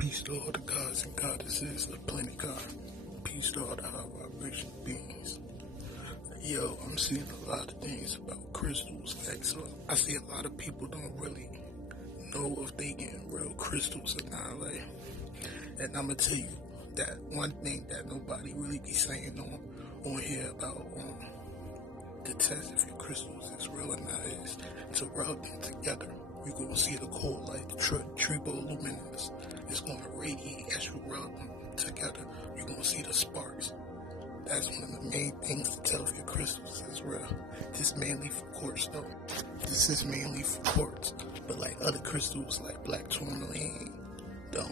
Peace to all the gods and goddesses of planet God. Peace to all the high vibration beings. Yo, I'm seeing a lot of things about crystals. Like, so I see a lot of people don't really know if they getting real crystals or not. Like, and I'm gonna tell you that one thing that nobody really be saying on here about the test if your crystals is real or not is to rub them together. You're going to see the cold light, the triboluminescence. It's going to radiate as you rub them together. You're going to see the sparks. That's one of the main things to tell if your crystals is real. This mainly for quartz though. This is mainly for quartz. But like other crystals like black tourmaline, the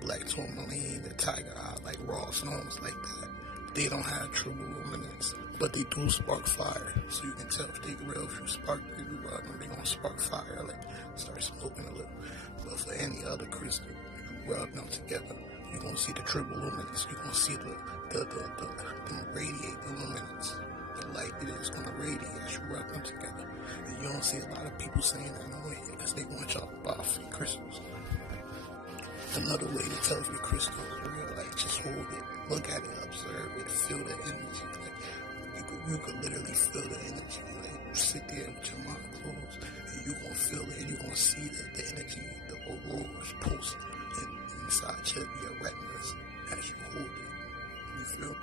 black tourmaline, the tiger eye, like raw stones like that, they don't have triboluminescence. But they do spark fire, so you can tell if they real. If you spark them, you rub them, they gonna spark fire, like start smoking a little. But for any other crystal, you rub them together, you're gonna see the triboluminescence. You're gonna see them radiate the luminance. The light it is gonna radiate as you rub them together. And you don't see a lot of people saying that no way because they want y'all to buy fake crystals. Another way to tell if your crystal is real, like just hold it, look at it, observe it, feel the energy. Like, you could literally feel the energy. Like, you sit there with your mind closed, and you're going to feel it, and you're going to see the energy, the auroras pulse inside your retinas as you hold it. You feel?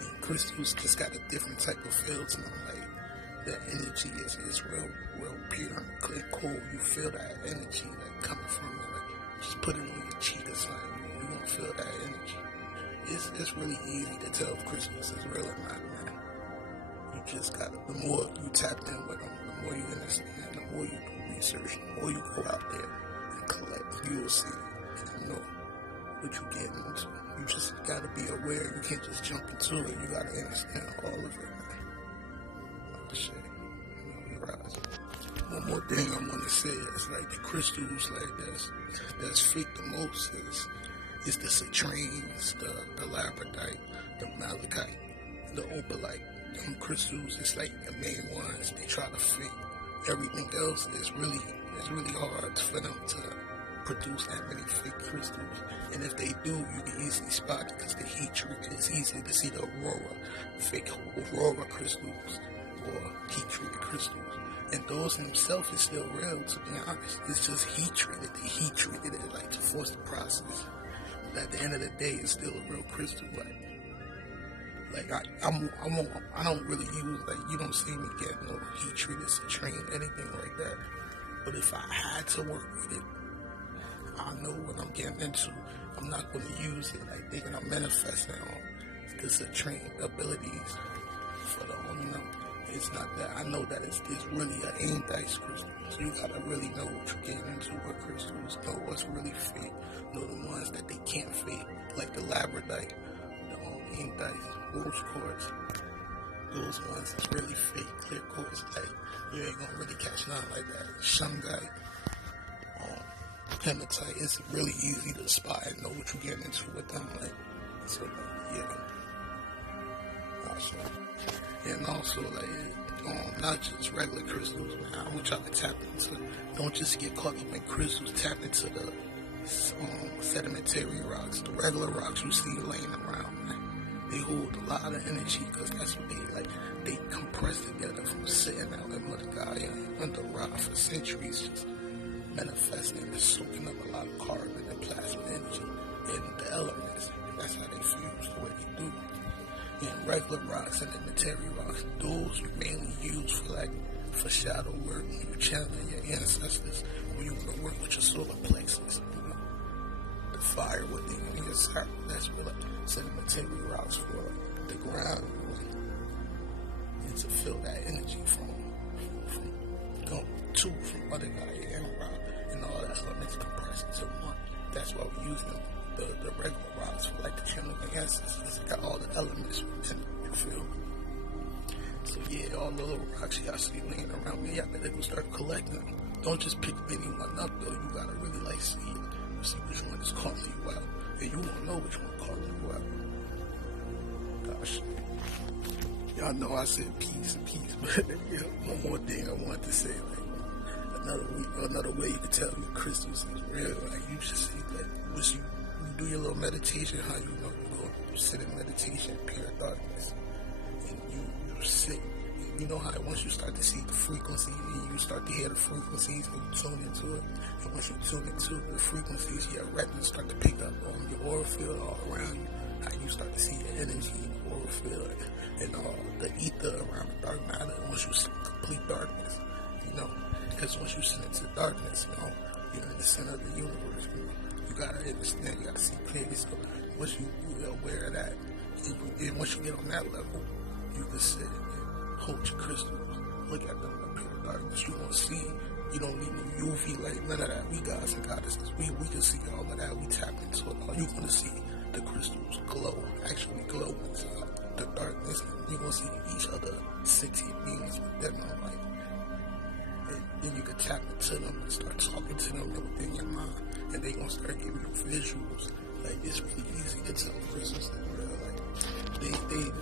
And crystals just got a different type of feel to them. Like, that energy is real pure and cold. You feel that energy like coming from it. Like, just put it on your cheek or something. You're going to feel that energy. It's really easy to tell if crystals is real or not, man. You just gotta, the more you tap in with them, the more you understand, the more you do research, the more you go out there and collect, you will see and know what you're getting into. You just gotta be aware. You can't just jump into it. You gotta understand all of it, man. Oh shit. You rise. One more thing I want to say is like the crystals like that's fake the most is the citranes, the labrodite, the malachite, the opalite. Them crystals, it's like the main ones. They try to fake. Everything else is really hard for them to produce that many fake crystals. And if they do, you can easily spot it because the heat treated. It's easy to see the fake aurora crystals or heat treated crystals. And those themselves is still real, to be honest. It's just heat treated. They heat treated it like to force the process. But at the end of the day, it's still a real crystal. Like I don't really use, like, you don't see me get no heat treated citrine, anything like that. But if I had to work with it, I know what I'm getting into. I'm not going to use it like thinking I'm manifesting on the citrine abilities for the it's not that. I know that it's really an amethyst crystal. So you gotta really know what you're getting into with crystals, know what's really fake, know the ones that they can't fake, like the labradite, the amethyst, rose quartz. Those ones is really fake, clear quartz. Like, you ain't gonna really catch nothing like that. Shungite, hematite, it's really easy to spot and know what you're getting into with them. Like, so yeah. Also, and also, like, not just regular crystals, but I want y'all to tap into, don't just get caught up in crystals, tap into the sedimentary rocks, the regular rocks you see laying around, man. They hold a lot of energy because that's what they compress together from sitting out in Mother Gaia under rock for centuries, just manifesting and soaking up a lot of carbon and plasma energy and the elements. That's how they fuse the way they do. And regular rocks and the material rocks, those you mainly use for shadow work when you're channeling your ancestors, when you want to work with your solar plexus, the fire within your circle. That's where sedimentary rocks for the ground, and to feel that energy from other Gaia and rock, and all the elements compressed into one. That's why we use them. The regular rocks for like the chemical ancestors. They got all the elements within them, you feel? So yeah, all the little rocks y'all see laying around me, y'all better go start collecting them. Don't just pick any one up though. You gotta really like see it. You see which one is calling you out. And you won't know which one calling you out. Gosh. Y'all know I said peace, but yeah, one more thing I wanted to say, like another way you can tell your crystals is real. Like you just see like your meditation, how you know you sit in meditation, pure darkness, and you sit. You know how once you start to see the frequencies, you start to hear the frequencies when you tune into it. And once you tune into the frequencies, your retinas start to pick up on your aura field all around you. How you start to see your energy in your aura field and all the ether around the dark matter. Once you see complete darkness, you know, because once you sit into darkness, you know, you're in the center of the universe. You gotta understand, you gotta see clearly. So once you're aware of that, and once you get on that level, you can sit and hold your crystals, look at them in pure darkness. You won't see. You don't need no UV light, none of that. We gods and goddesses, we can see all of that. We tap into it all. You're gonna see the crystals glow, actually glow inside the darkness. And you're gonna see each other sentient beings with them on light. And then you can tap into them and start talking to them within your mind, and they gonna start giving you visuals. Like, it's really easy to tell crystals that real. Like,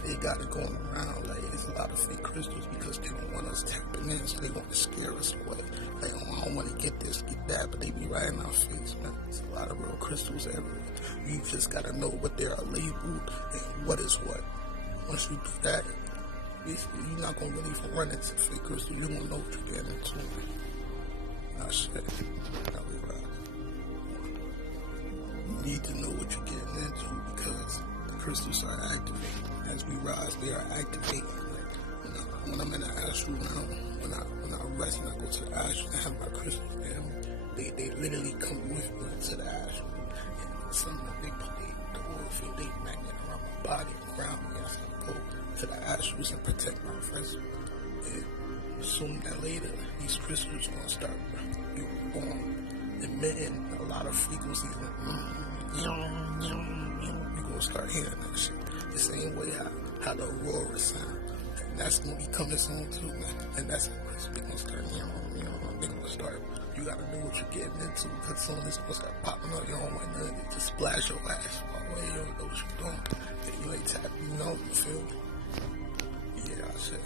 they got it going around. Like, it's a lot of fake crystals because they don't want us tapping in, so they want to scare us away. Like, oh, I don't want to get this, get that, but they be right in our face, man. There's a lot of real crystals everywhere. You just gotta know what they are labeled and what is what. Once you do that, you're not gonna really even run into fake crystals. You're gonna know what you're getting into. Nah, shit. Now we rise. You need to know what you're getting into because the crystals are activating. As we rise, they are activating. Like, when I'm in the astral realm, when I rest and I go to the astral and have my crystal family, they literally come with me to the astral. And some of them, they play the aura field, they magnet around my body and around me as I go to the astrals and protect my vessel. And sooner than later, these crystals are going to start emitting a lot of frequencies. You're going to start hearing that shit. The same way how the aurora sound. And that's going to be coming soon too, man. And that's how crystals going to start, they're going to start. You got to know what you're getting into because soon it's going to start popping up. You don't want nothing to splash your ass all the way. You don't know what you're doing. And you ain't tapping, you feel me? Yeah, I said.